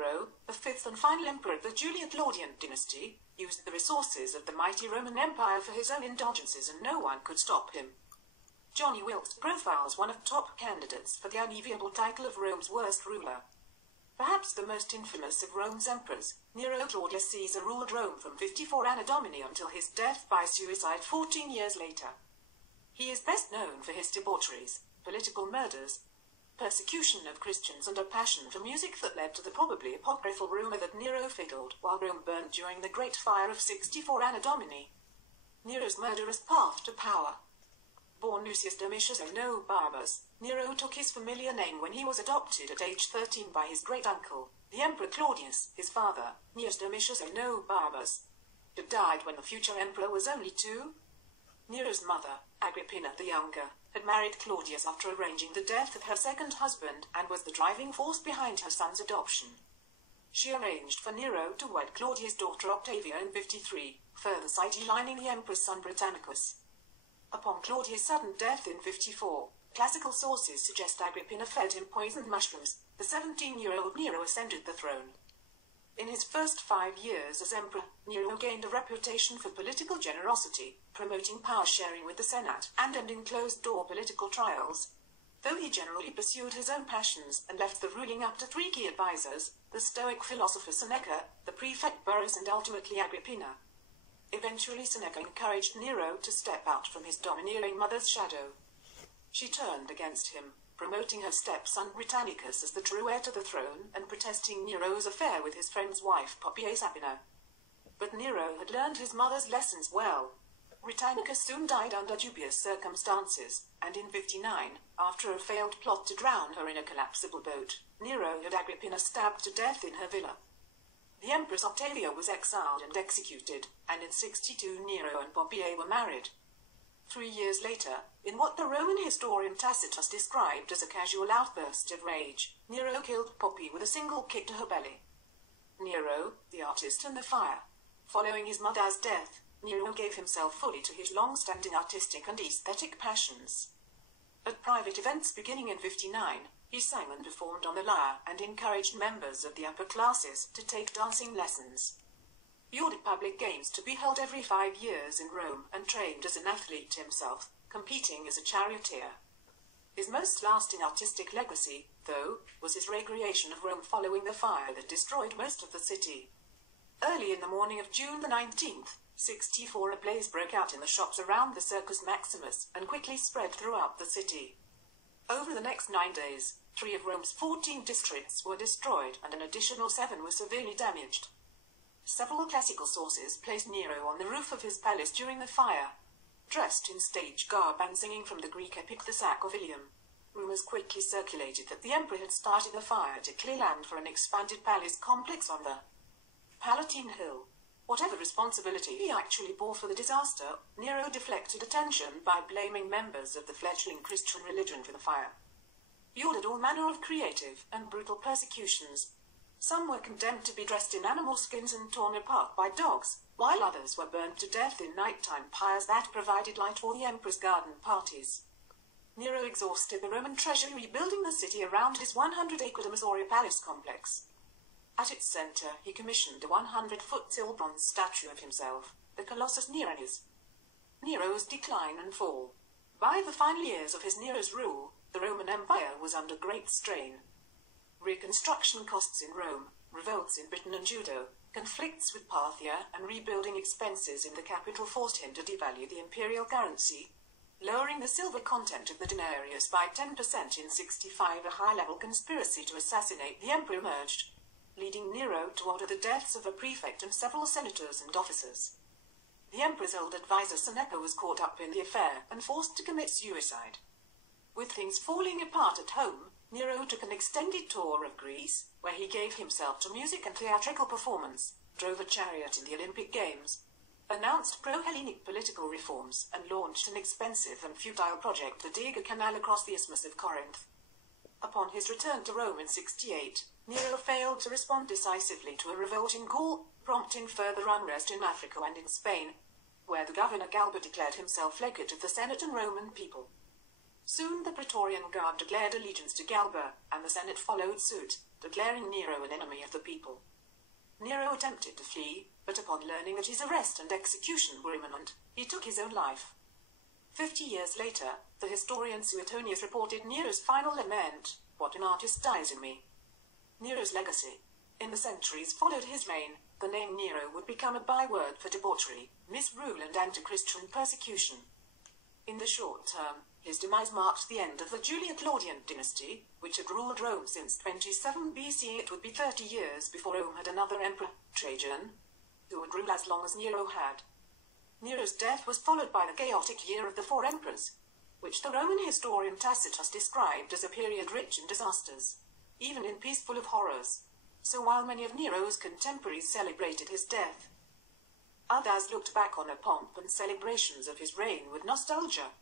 Nero, the fifth and final emperor of the Julian-Claudian dynasty, used the resources of the mighty Roman Empire for his own indulgences, and no one could stop him. Johnny Wilkes profiles one of the top candidates for the unenviable title of Rome's worst ruler. Perhaps the most infamous of Rome's emperors, Nero Claudius Caesar ruled Rome from 54 Anno Domini until his death by suicide 14 years later. He is best known for his debaucheries, political murders, persecution of Christians, and a passion for music that led to the probably apocryphal rumor that Nero fiddled while Rome burned during the Great Fire of 64 Anno Domini. Nero's murderous path to power. Born Lucius Domitius no Barbus, Nero took his familiar name when he was adopted at age 13 by his great-uncle, the Emperor Claudius, his father, Gnaeus Domitius no Barbus, who died when the future emperor was only 2. Nero's mother, Agrippina the Younger, had married Claudius after arranging the death of her second husband, and was the driving force behind her son's adoption. She arranged for Nero to wed Claudius' daughter Octavia in 53, further sidelining the emperor's son Britannicus. Upon Claudius' sudden death in 54, classical sources suggest Agrippina fed him poisoned mushrooms. The 17-year-old Nero ascended the throne. In his first 5 years as emperor, Nero gained a reputation for political generosity, promoting power sharing with the Senate, and ending closed-door political trials. Though he generally pursued his own passions and left the ruling up to 3 key advisors, the Stoic philosopher Seneca, the prefect Burrus, and ultimately Agrippina. Eventually Seneca encouraged Nero to step out from his domineering mother's shadow. She turned against him, promoting her stepson Britannicus as the true heir to the throne, and protesting Nero's affair with his friend's wife Poppaea Sabina. But Nero had learned his mother's lessons well. Britannicus soon died under dubious circumstances, and in 59, after a failed plot to drown her in a collapsible boat, Nero had Agrippina stabbed to death in her villa. The Empress Octavia was exiled and executed, and in 62 Nero and Poppaea were married. 3 years later, in what the Roman historian Tacitus described as a casual outburst of rage, Nero killed Poppaea with a single kick to her belly. Nero, the artist and the fire. Following his mother's death, Nero gave himself fully to his long-standing artistic and aesthetic passions. At private events beginning in 59, he sang and performed on the lyre, and encouraged members of the upper classes to take dancing lessons. He ordered public games to be held every 5 years in Rome, and trained as an athlete himself, competing as a charioteer. His most lasting artistic legacy, though, was his recreation of Rome following the fire that destroyed most of the city. Early in the morning of June the 19th, 64, a blaze broke out in the shops around the Circus Maximus, and quickly spread throughout the city. Over the next 9 days, 3 of Rome's 14 districts were destroyed, and an additional 7 were severely damaged. Several classical sources placed Nero on the roof of his palace during the fire, dressed in stage garb and singing from the Greek epic The Sack of Ilium. Rumors quickly circulated that the emperor had started the fire to clear land for an expanded palace complex on the Palatine Hill. Whatever responsibility he actually bore for the disaster, Nero deflected attention by blaming members of the fledgling Christian religion for the fire. He ordered all manner of creative and brutal persecutions. Some were condemned to be dressed in animal skins and torn apart by dogs, while others were burned to death in nighttime pyres that provided light for the emperor's garden parties. Nero exhausted the Roman treasury rebuilding the city around his 100-acre Domisoria Palace complex. At its center, he commissioned a 100-foot silver bronze statue of himself, the Colossus Neronis. Nero's decline and fall. By the final years of Nero's rule, the Roman Empire was under great strain. Reconstruction costs in Rome, revolts in Britain and Judaea, conflicts with Parthia, and rebuilding expenses in the capital forced him to devalue the imperial currency, lowering the silver content of the denarius by 10% in 65. A high-level conspiracy to assassinate the emperor emerged, leading Nero to order the deaths of a prefect and several senators and officers. The emperor's old advisor Seneca was caught up in the affair and forced to commit suicide. With things falling apart at home, Nero took an extended tour of Greece, where he gave himself to music and theatrical performance, drove a chariot in the Olympic Games, announced pro-Hellenic political reforms, and launched an expensive and futile project to dig a canal across the Isthmus of Corinth. Upon his return to Rome in 68, Nero failed to respond decisively to a revolt in Gaul, prompting further unrest in Africa and in Spain, where the governor Galba declared himself legate of the Senate and Roman people. Soon the Praetorian Guard declared allegiance to Galba, and the Senate followed suit, declaring Nero an enemy of the people. Nero attempted to flee, but upon learning that his arrest and execution were imminent, he took his own life. 50 years later, the historian Suetonius reported Nero's final lament, "What an artist dies in me." Nero's legacy. In the centuries followed his reign, the name Nero would become a byword for debauchery, misrule and anti-Christian persecution. In the short term, his demise marked the end of the Julian-Claudian dynasty, which had ruled Rome since 27 BC. It would be 30 years before Rome had another emperor, Trajan, who would rule as long as Nero had. Nero's death was followed by the chaotic Year of the Four Emperors, which the Roman historian Tacitus described as a period rich in disasters, even in peaceful of horrors. So while many of Nero's contemporaries celebrated his death, others looked back on the pomp and celebrations of his reign with nostalgia.